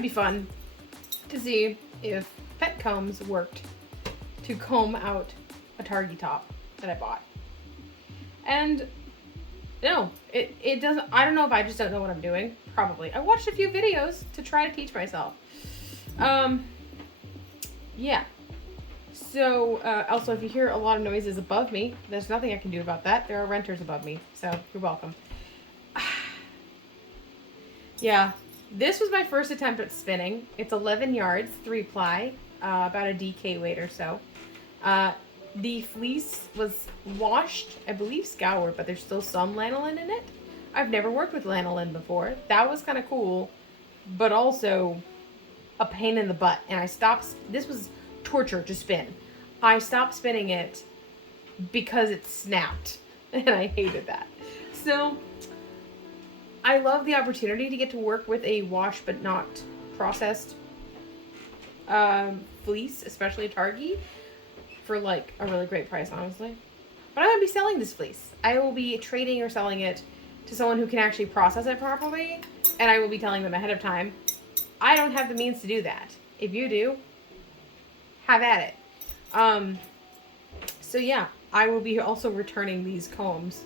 it'd be fun to see if pet combs worked to comb out a Targhee top that I bought. And no, it doesn't. I don't know if I just don't know what I'm doing. Probably. I watched a few videos to try to teach myself. Yeah. So, also, if you hear a lot of noises above me, there's nothing I can do about that. There are renters above me, so you're welcome. Yeah, this was my first attempt at spinning. It's 11 yards, 3-ply, about a DK weight or so. The fleece was washed, I believe scoured, but there's still some lanolin in it. I've never worked with lanolin before. That was kind of cool, but also a pain in the butt. And I stopped. This was torture to spin. I stopped spinning it because it snapped, and I hated that. So I love the opportunity to get to work with a wash but not processed fleece, especially a Targhee, for like a really great price, honestly. But I won't be selling this fleece. I will be trading or selling it to someone who can actually process it properly, and I will be telling them ahead of time, I don't have the means to do that. If you do, have at it. So yeah, I will be also returning these combs.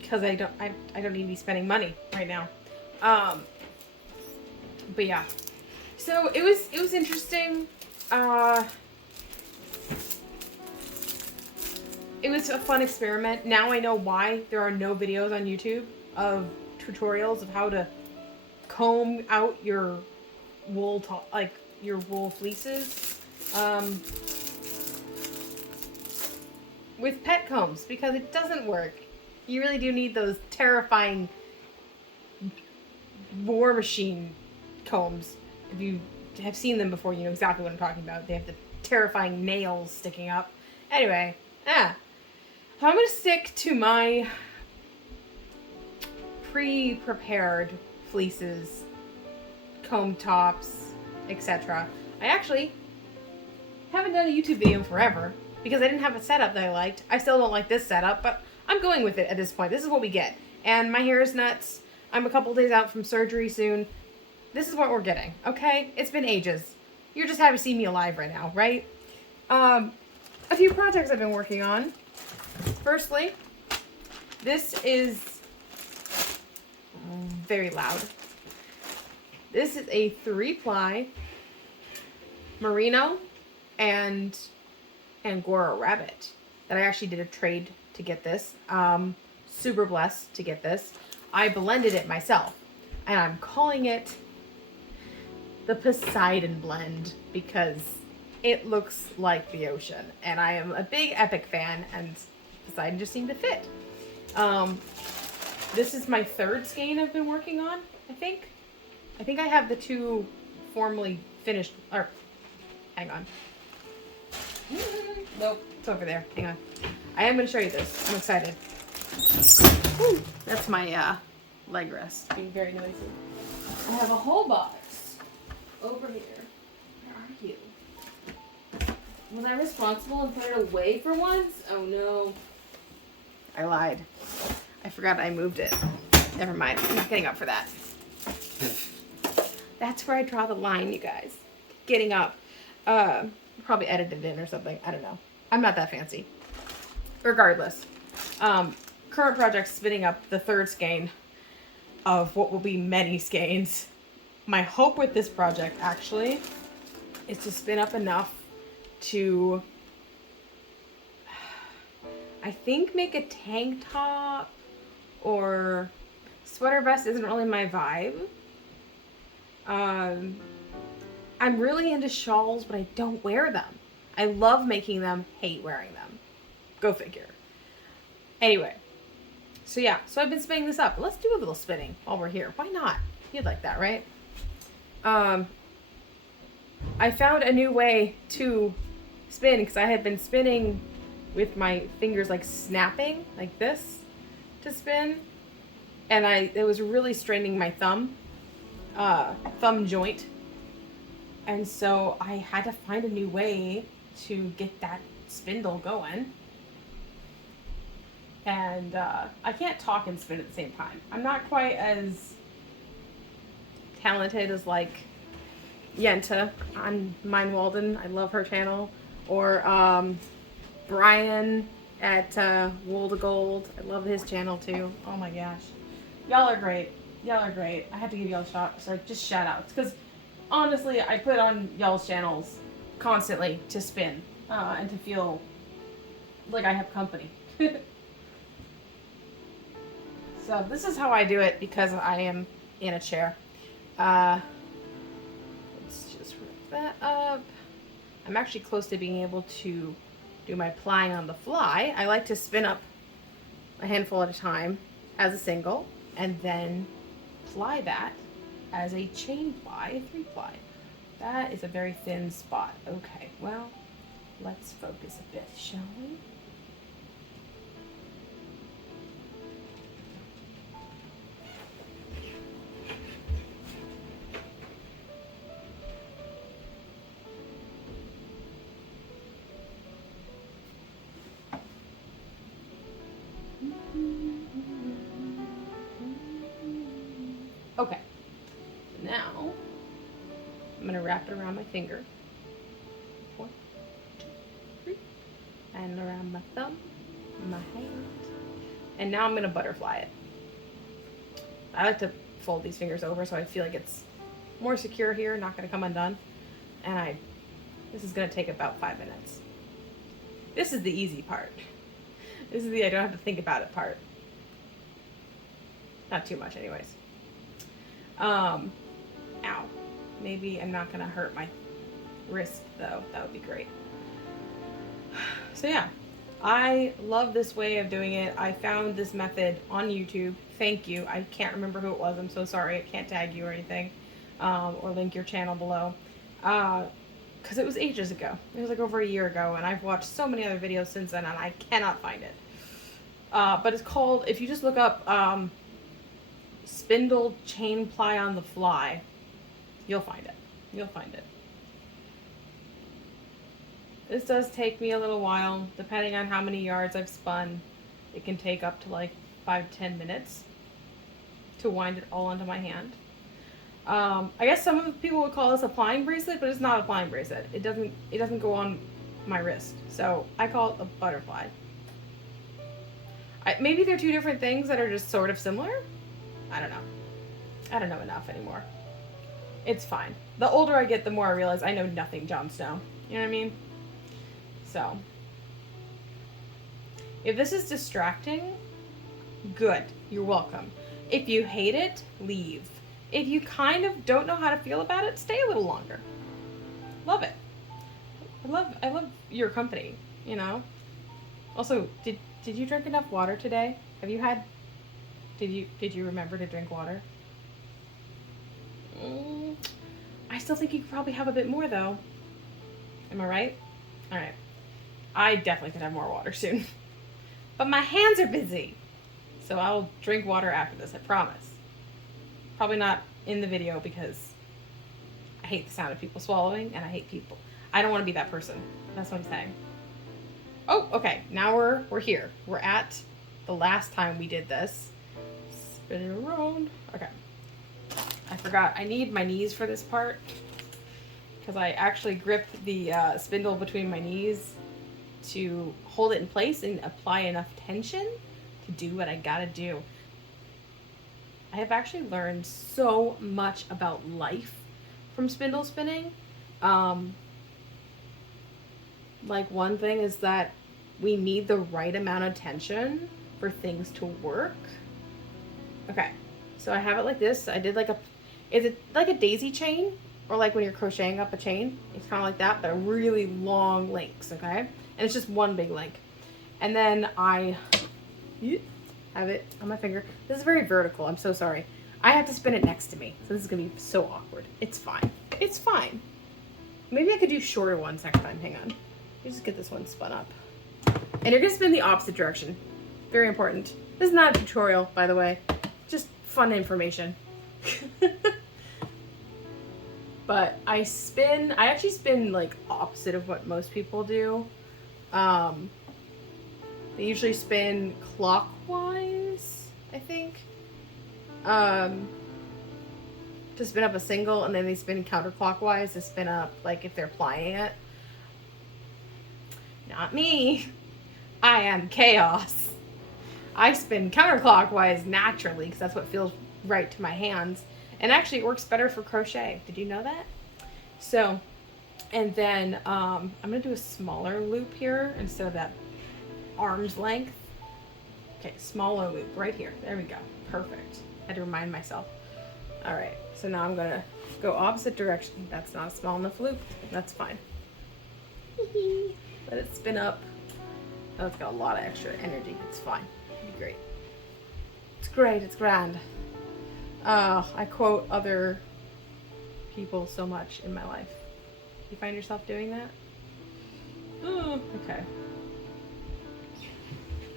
Because I don't need to be spending money right now. But yeah. So it was interesting. It was a fun experiment. Now I know why there are no videos on YouTube of tutorials of how to comb out your wool, your wool fleeces, with pet combs, because it doesn't work. You really do need those terrifying war machine combs. If you have seen them before, you know exactly what I'm talking about. They have the terrifying nails sticking up. Anyway, I'm going to stick to my pre-prepared fleeces, comb tops, etc. I actually haven't done a YouTube video in forever because I didn't have a setup that I liked. I still don't like this setup, but I'm going with it at this point. This is what we get. And my hair is nuts. I'm a couple days out from surgery soon. This is what we're getting, okay? It's been ages. You're just happy to see me alive right now, right? A few projects I've been working on. Firstly, this is very loud. This is a 3-ply merino and Angora rabbit that I actually did a trade to get this. Super blessed to get this. I blended it myself, and I'm calling it the Poseidon blend because it looks like the ocean, and I am a big Epic fan, and Poseidon just seemed to fit. This is my third skein I've been working on, I think. I think I have the two formally finished, or, hang on. Nope, it's over there, hang on. I am going to show you this, I'm excited. Woo. That's my leg rest, being very noisy. I have a whole box over here. Where are you? Was I responsible and put it away for once? Oh no. I lied. I forgot I moved it. Never mind, I'm not getting up for that. That's where I draw the line, you guys. Getting up. Probably edited in or something. I don't know. I'm not that fancy. Regardless. Current project spinning up the third skein of what will be many skeins. My hope with this project, actually, is to spin up enough to, I think, make a tank top, or sweater vest isn't really my vibe. I'm really into shawls, but I don't wear them. I love making them, hate wearing them. Go figure. Anyway, so yeah, so I've been spinning this up. Let's do a little spinning while we're here. Why not? You'd like that, right? I found a new way to spin because I had been spinning with my fingers like snapping like this to spin, and it was really straining my thumb joint, and so I had to find a new way to get that spindle going. And I can't talk and spin at the same time. I'm not quite as talented as like Yenta on Mine Walden. I love her channel. Or Brian at Wool to Gold. I love his channel too. Oh my gosh. Y'all are great. Y'all are great. I have to give y'all just shout outs. Because honestly, I put on y'all's channels constantly to spin and to feel like I have company. So this is how I do it because I am in a chair. Let's just rip that up. I'm actually close to being able to do my plying on the fly. I like to spin up a handful at a time as a single and then ply that as a chain ply, a 3-ply. That is a very thin spot. Okay, well, let's focus a bit, shall we? Okay, now I'm going to wrap it around my finger. 1, 2, 3. And around my thumb, my hand. And now I'm going to butterfly it. I like to fold these fingers over so I feel like it's more secure here, not going to come undone. And this is going to take about 5 minutes. This is the easy part. This is the I don't have to think about it part. Not too much anyways. Ow. Maybe I'm not gonna hurt my wrist though. That would be great. So yeah, I love this way of doing it. I found this method on YouTube. Thank you. I can't remember who it was. I'm so sorry. I can't tag you or anything, or link your channel below. Because it was ages ago. It was like over a year ago, and I've watched so many other videos since then, and I cannot find it. But it's called, if you just look up spindle chain ply on the fly, you'll find it. You'll find it. This does take me a little while, depending on how many yards I've spun. It can take up to like 5-10 minutes to wind it all onto my hand. I guess some of the people would call this a plying bracelet, but it's not a plying bracelet. It doesn't go on my wrist, so I call it a butterfly. Maybe they're two different things that are just sort of similar. I don't know. I don't know enough anymore. It's fine. The older I get, the more I realize I know nothing Jon Snow. You know what I mean? So, if this is distracting, good. You're welcome. If you hate it, leave. If you kind of don't know how to feel about it, stay a little longer. Love it. I love your company, you know? Also, did you drink enough water today? Did you remember to drink water? I still think you could probably have a bit more though. Am I right? All right. I definitely could have more water soon. But my hands are busy. So I'll drink water after this, I promise. Probably not in the video because I hate the sound of people swallowing and I hate people. I don't want to be that person. That's what I'm saying. Oh, okay. Now we're here. We're at the last time we did this. Spin it around. Okay. I forgot. I need my knees for this part because I actually grip the spindle between my knees to hold it in place and apply enough tension to do what I gotta do. I have actually learned so much about life from spindle spinning. Like one thing is that we need the right amount of tension for things to work. Okay, so I have it like this. I did is it like a daisy chain? Or like when you're crocheting up a chain? It's kind of like that, but really long links, okay? And it's just one big link. And then I have it on my finger. This is very vertical, I'm so sorry. I have to spin it next to me, so this is gonna be so awkward. It's fine. It's fine. Maybe I could do shorter ones next time, hang on. Let me just get this one spun up. And you're gonna spin the opposite direction. Very important. This is not a tutorial, by the way. Just fun information. But I actually spin like opposite of what most people do. They usually spin clockwise, I think. To spin up a single, and then they spin counterclockwise to spin up, like, if they're plying it. Not me. I am chaos. I spin counterclockwise naturally because that's what feels right to my hands. And actually it works better for crochet. Did you know that? So, and then I'm going to do a smaller loop here instead of that arm's length. Okay, smaller loop right here. There we go. Perfect. I had to remind myself. All right, so now I'm going to go opposite direction. That's not a small enough loop. That's fine. Let it spin up. Oh, it's got a lot of extra energy. It's fine. It'll be great. It's great. It's grand. I quote other people so much in my life. You find yourself doing that? Oh, okay.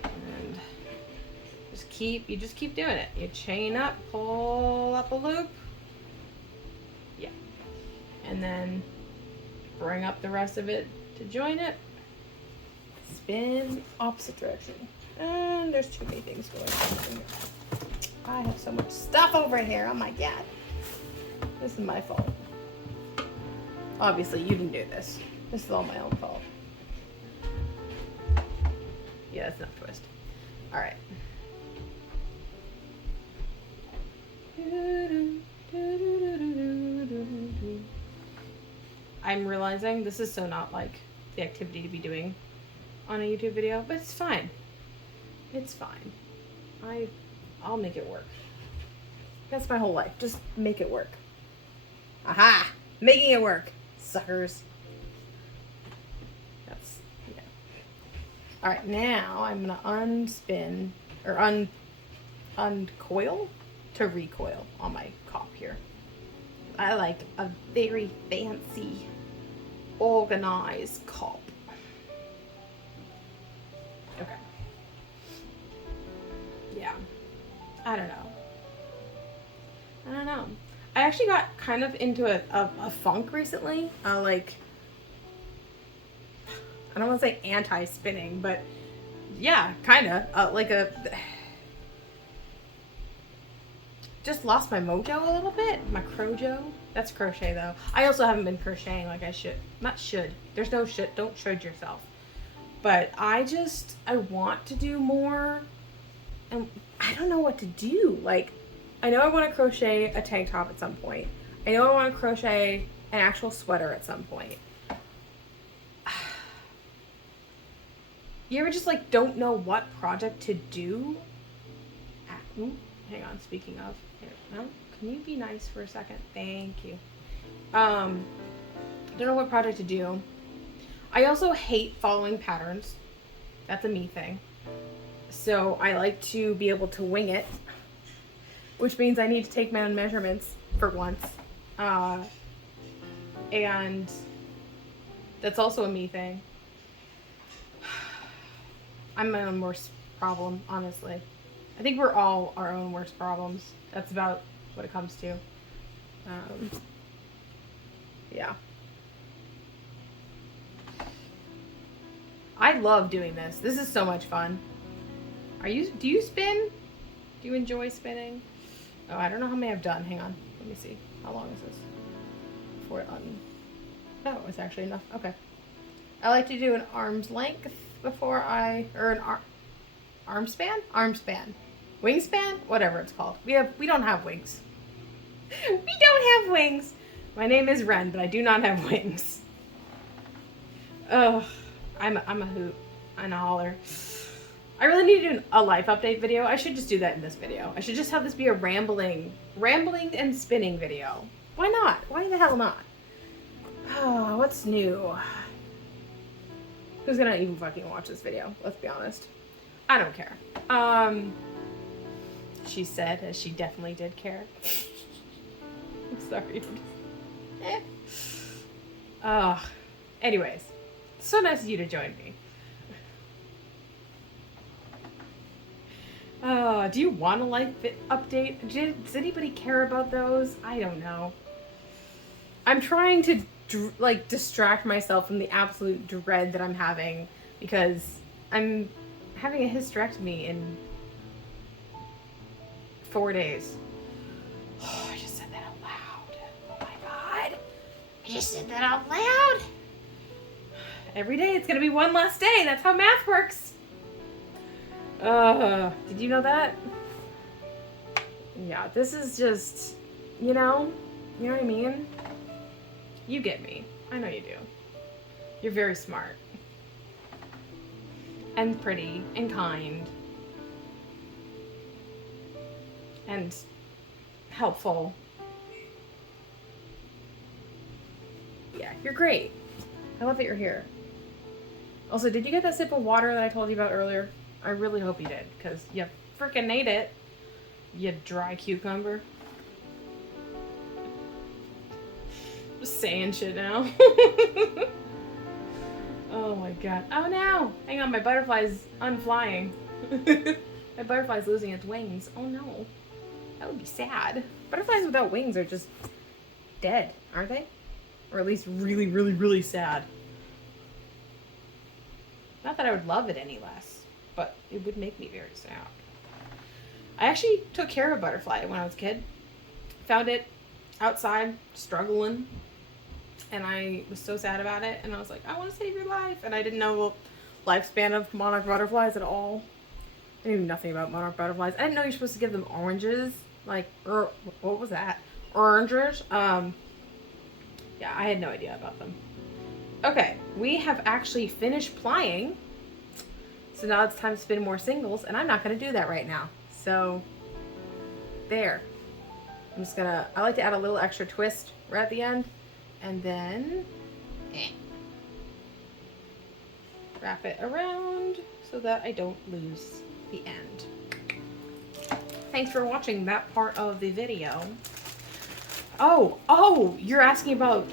And you just keep doing it. You chain up, pull up a loop. Yeah. And then bring up the rest of it to join it. Spin opposite direction. And there's too many things going on here. I have so much stuff over here. Oh my god. This is my fault. Obviously, you didn't do this. This is all my own fault. Yeah, that's not a twist. Alright. I'm realizing this is so not like the activity to be doing on a YouTube video, but it's fine. It's fine. I'll make it work. That's my whole life. Just make it work. Aha! Making it work, suckers. That's, yeah. Alright, now I'm gonna unspin, or uncoil to recoil on my cop here. I like a very fancy, organized cop. Okay. Yeah. I don't know. I actually got kind of into a funk recently. Like, I don't want to say anti-spinning, but yeah, kind of. Like just lost my mojo a little bit. My crojo. That's crochet though. I also haven't been crocheting like I should. Not should. There's no should. Don't should yourself. But I want to do more. And I don't know what to do. Like, I know I want to crochet a tank top at some point. I know I want to crochet an actual sweater at some point. You ever just like don't know what project to do? Ooh, hang on, speaking of. Here, no, can you be nice for a second? Thank you. Don't know what project to do. I also hate following patterns. That's a me thing. So I like to be able to wing it, which means I need to take my own measurements for once. And that's also a me thing. I'm my own worst problem, honestly. I think we're all our own worst problems. That's about what it comes to. Yeah. I love doing this. This is so much fun. Do you spin? Do you enjoy spinning? Oh, I don't know how many I've done. Hang on. Let me see. How long is this? Before it oh, it's actually enough. Okay. I like to do an arm's length before or an arm span? Arm span. Wingspan? Whatever it's called. We don't have wings. We don't have wings. My name is Ren, but I do not have wings. Oh, I'm a hoot and a holler. I really need to do a life update video. I should just do that in this video. I should just have this be a rambling and spinning video. Why not? Why the hell not? Oh, what's new? Who's gonna even fucking watch this video? Let's be honest. I don't care. She said, as she definitely did care. I'm sorry. Anyways, it's so nice of you to join me. Do you want a life update? Does anybody care about those? I don't know. I'm trying to distract myself from the absolute dread that I'm having because I'm having a hysterectomy in 4 days. Oh, I just said that out loud. Oh my god. I just said that out loud. Every day it's gonna be one less day. That's how math works. Did you know that? Yeah, this is just, you know what I mean? You get me. I know you do. You're very smart. And pretty and kind. And helpful. Yeah, you're great. I love that you're here. Also, did you get that sip of water that I told you about earlier? I really hope you did, because you freaking ate it. You dry cucumber. Just saying shit now. Oh my god. Oh no! Hang on, my butterfly's unflying. My butterfly's losing its wings. Oh no. That would be sad. Butterflies without wings are just dead, aren't they? Or at least really, really, really sad. Not that I would love it any less, but it would make me very sad. I actually took care of a butterfly when I was a kid. Found it outside, struggling. And I was so sad about it. And I was like, I want to save your life. And I didn't know the lifespan of monarch butterflies at all. I knew nothing about monarch butterflies. I didn't know you're supposed to give them oranges. Like, what was that? Oranges? Yeah, I had no idea about them. Okay, we have actually finished plying. So now it's time to spin more singles. And I'm not going to do that right now. So, there. I'm just gonna, I like to add a little extra twist right at the end. And then, wrap it around so that I don't lose the end. Thanks for watching that part of the video. Oh, you're asking about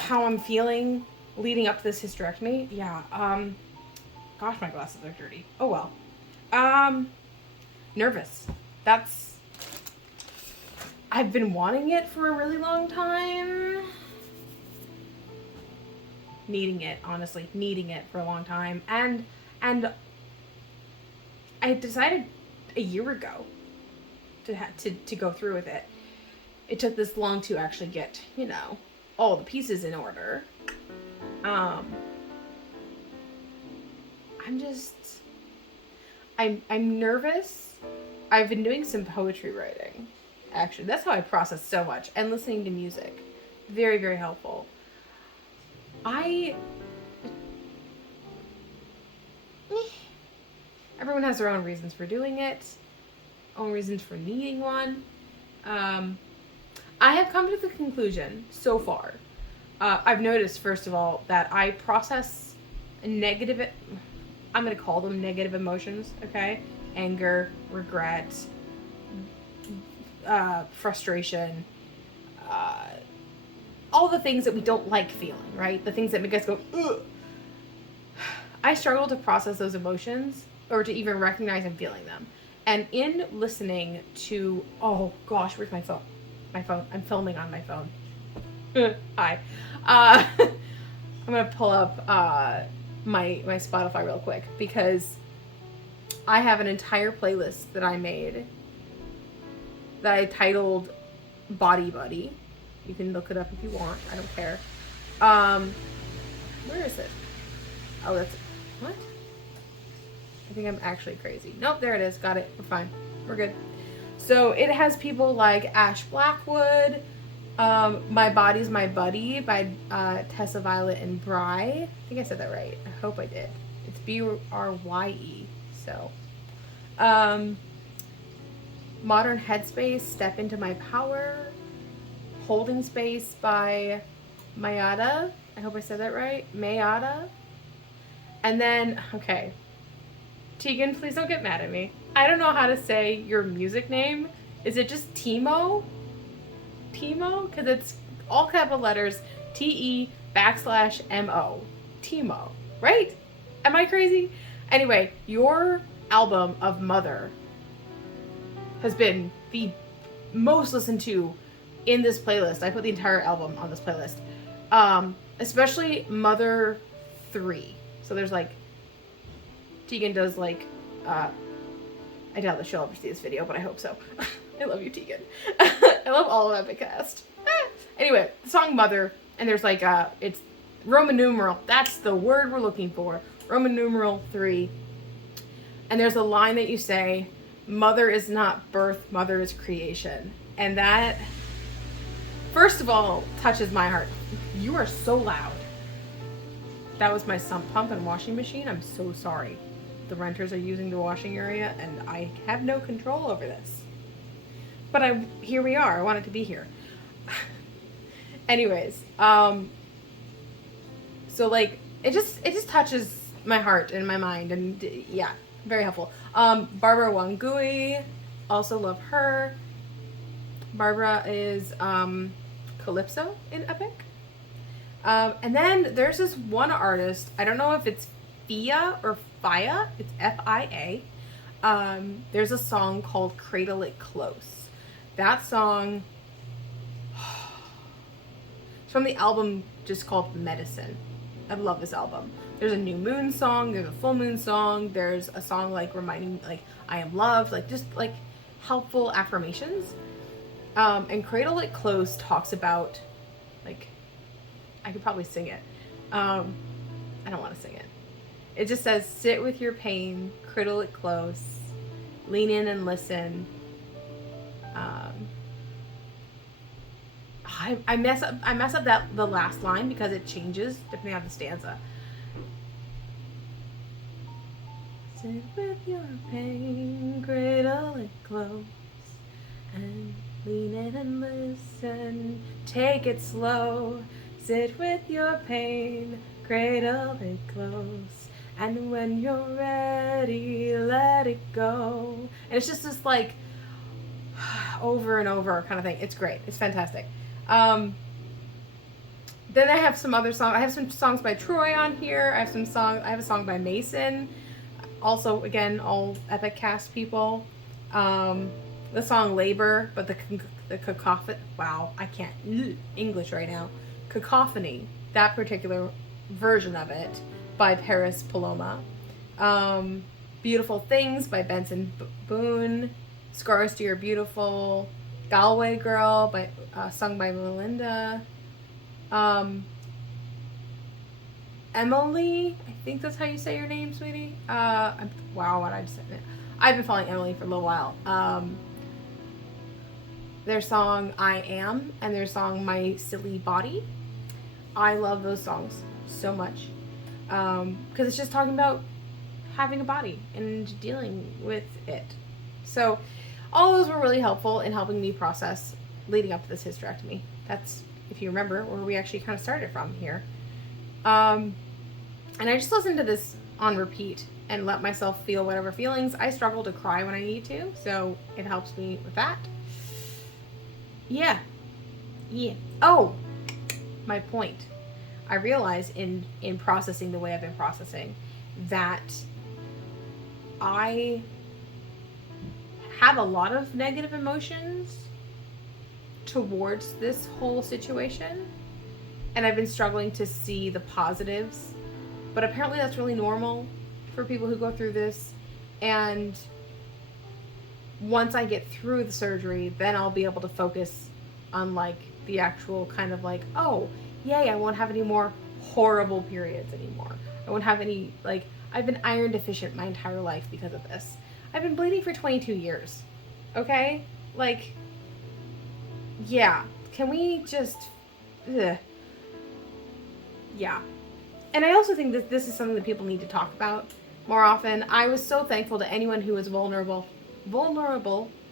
how I'm feeling leading up to this hysterectomy? Yeah, gosh, my glasses are dirty. Oh well. Nervous. I've been wanting it for a really long time. Needing it, honestly. Needing it for a long time. And I decided a year ago to go through with it. It took this long to actually get, all the pieces in order. I'm nervous. I've been doing some poetry writing. Actually, that's how I process so much. And listening to music. Very, very helpful. Everyone has their own reasons for doing it. Own reasons for needing one. I have come to the conclusion so far. I've noticed, first of all, that I process negative, I'm going to call them negative emotions, okay? Anger, regret, frustration, all the things that we don't like feeling, right? The things that make us go, ugh. I struggle to process those emotions or to even recognize I'm feeling them. And in listening to, oh gosh, where's my phone? My phone. I'm filming on my phone. Hi. I'm going to pull up my Spotify real quick because I have an entire playlist that I made that I titled Body Buddy. You can look it up if you want. I don't care. Where is it? Oh, that's it. What? I think I'm actually crazy. Nope, there it is. Got it. We're fine. We're good. So it has people like Ash Blackwood, My Body's My Buddy by Tessa Violet and Bry. I think I said that right. I hope I did. It's Brye. So, Modern Headspace, Step Into My Power. Holding Space by Mayada. I hope I said that right. Mayada. And then, okay. Tegan, please don't get mad at me. I don't know how to say your music name. Is it just Timo? Timo? Because it's all capital letters. TE\MO. Timo. Right? Am I crazy? Anyway, your album of Mother has been the most listened to in this playlist. I put the entire album on this playlist. Especially Mother 3. So there's like, Tegan does like I doubt that she'll ever see this video, but I hope so. I love you, Tegan. I love all of Epicast. Anyway, the song Mother, and there's like, it's Roman numeral. That's the word we're looking for. Roman numeral 3. And there's a line that you say, mother is not birth, mother is creation. And that, first of all, touches my heart. You are so loud. That was my sump pump and washing machine. I'm so sorry. The renters are using the washing area, and I have no control over this. But here we are. I wanted to be here. Anyways, so like it just touches my heart and my mind, and yeah, very helpful. Barbara Wangui, also love her. Barbara is Calypso in Epic. And then there's this one artist, I don't know if it's Fia or Fia, it's F-I-A. There's a song called Cradle It Close. That song, it's from the album just called Medicine. I love this album. There's a new moon song, there's a full moon song, there's a song like reminding, like, I am loved, like just like helpful affirmations. And Cradle It Close talks about, like, I could probably sing it. I don't want to sing it. It just says, sit with your pain, cradle it close, lean in and listen. I mess up the last line because it changes depending on the stanza. Sit with your pain, cradle it close, and lean in and listen. Take it slow. Sit with your pain, cradle it close, and when you're ready, let it go. And it's just this like over and over kind of thing. It's great. It's fantastic. Then I have some other songs. I have some songs by Troy on here. I have a song by Mason. Also, again, all Epic Cast people. The song Labor, but the cacophony. Wow, I can't English right now. Cacophony, that particular version of it, by Paris Paloma. Beautiful Things by Benson Boone. Scars to Your Beautiful. Galway Girl, sung by Melinda. Emily, I think that's how you say your name, sweetie. Wow, what I just said. I've been following Emily for a little while. Their song I Am and their song My Silly Body. I love those songs so much because it's just talking about having a body and dealing with it. So all those were really helpful in helping me process leading up to this hysterectomy. That's, if you remember, where we actually kind of started from here. And I just listened to this on repeat and let myself feel whatever feelings. I struggle to cry when I need to, so it helps me with that. Yeah. Oh, my point. I realize in processing the way I've been processing that I have a lot of negative emotions towards this whole situation, and I've been struggling to see the positives, but apparently that's really normal for people who go through this. And once I get through the surgery, then I'll be able to focus on like the actual kind of like, oh yay, I won't have any more horrible periods anymore. I won't have any, like, I've been iron deficient my entire life because of this. I've been bleeding for 22 years. Okay? Like, yeah. Can we just, ugh. Yeah. And I also think that this is something that people need to talk about more often. I was so thankful to anyone who was vulnerable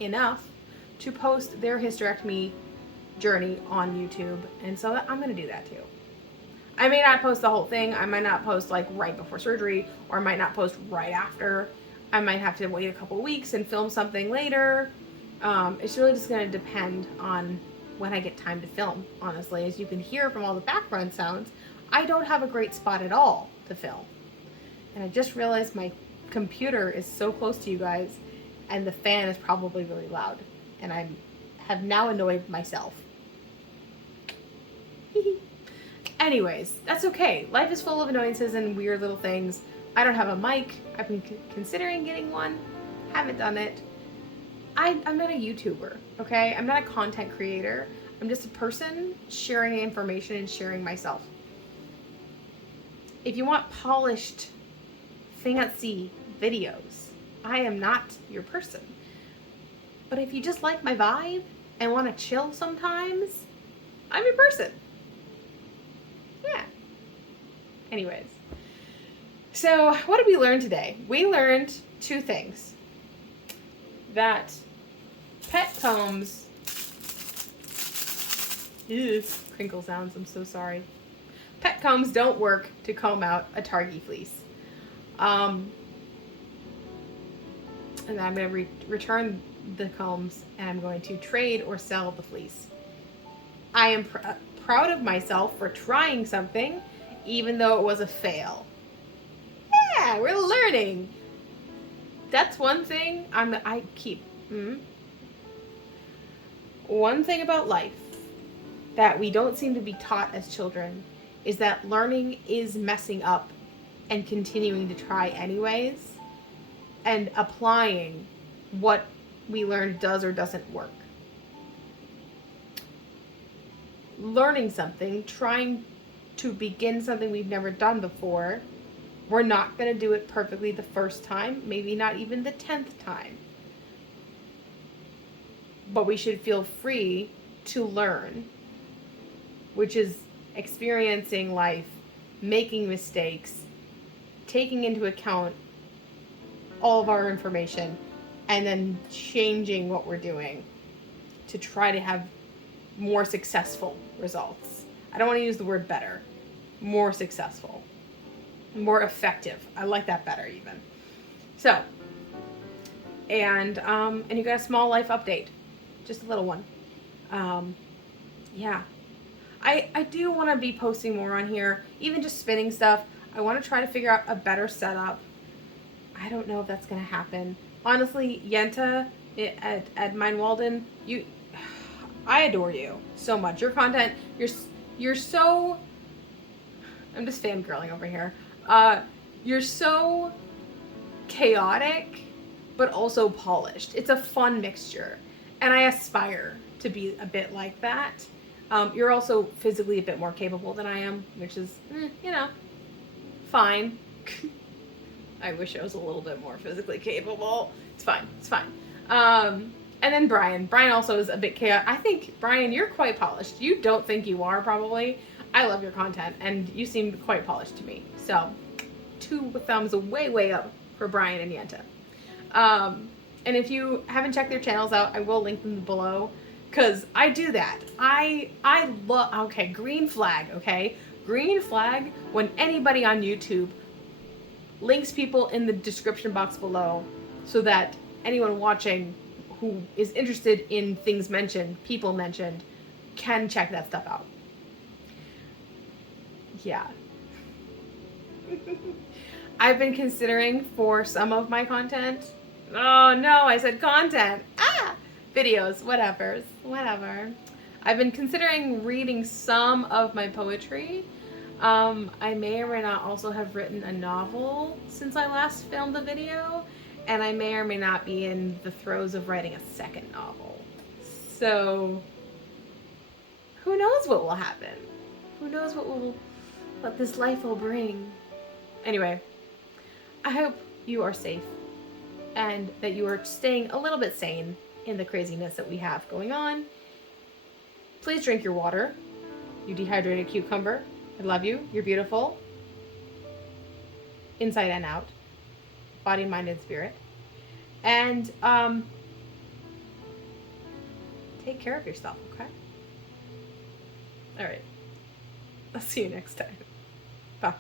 enough to post their hysterectomy journey on YouTube, and so I'm going to do that too. I may not post the whole thing. I might not post like right before surgery, or I might not post right after. I might have to wait a couple weeks and film something later. It's really just going to depend on when I get time to film, honestly. As you can hear from all the background sounds, I don't have a great spot at all to film. And I just realized my computer is so close to you guys, and the fan is probably really loud. And I have now annoyed myself. Anyways, that's okay. Life is full of annoyances and weird little things. I don't have a mic. I've been considering getting one. Haven't done it. I'm not a YouTuber, okay? I'm not a content creator. I'm just a person sharing information and sharing myself. If you want polished, fancy videos, I am not your person. But if you just like my vibe and want to chill sometimes, I'm your person. Yeah. Anyways. So, what did we learn today? We learned two things. That pet combs... Ew, crinkle sounds, I'm so sorry. Pet combs don't work to comb out a Targhee fleece. And I'm going to return the combs, and I'm going to trade or sell the fleece. I am proud of myself for trying something, even though it was a fail. Yeah, we're learning. That's one thing I keep. One thing about life that we don't seem to be taught as children is that learning is messing up and continuing to try anyways, and applying what we learned does or doesn't work. Learning something, trying to begin something we've never done before, we're not going to do it perfectly the first time, maybe not even the 10th time. But we should feel free to learn, which is experiencing life, making mistakes, taking into account all of our information, and then changing what we're doing to try to have more successful results. I don't want to use the word better. More successful. More effective. I like that better even. So, and you got a small life update. Just a little one. Yeah. I do want to be posting more on here, even just spinning stuff. I want to try to figure out a better setup. I don't know if that's going to happen. Honestly, Yenta at Mine Walden, I adore you so much. Your content, you're so, I'm just fangirling over here. You're so chaotic, but also polished. It's a fun mixture. And I aspire to be a bit like that. You're also physically a bit more capable than I am, which is, fine. I wish I was a little bit more physically capable. It's fine. It's fine. And then Brian. Brian also is a bit chaotic. I think, Brian, you're quite polished. You don't think you are, probably. I love your content, and you seem quite polished to me. So, 2 thumbs way up for Brian and Yenta. And if you haven't checked their channels out, I will link them below, because I do that. I love, okay, green flag, okay? Green flag when anybody on YouTube links people in the description box below so that anyone watching who is interested in things mentioned, people mentioned, can check that stuff out. Yeah. I've been considering for some of my content. Oh no, I said content. Videos, whatever. I've been considering reading some of my poetry. I may or may not also have written a novel since I last filmed a video, and I may or may not be in the throes of writing a second novel. So, who knows what will happen? Who knows what this life will bring? Anyway, I hope you are safe and that you are staying a little bit sane in the craziness that we have going on. Please drink your water, you dehydrated cucumber. I love you. You're beautiful. Inside and out. Body, mind, and spirit. And take care of yourself, okay? All right. I'll see you next time. Bye.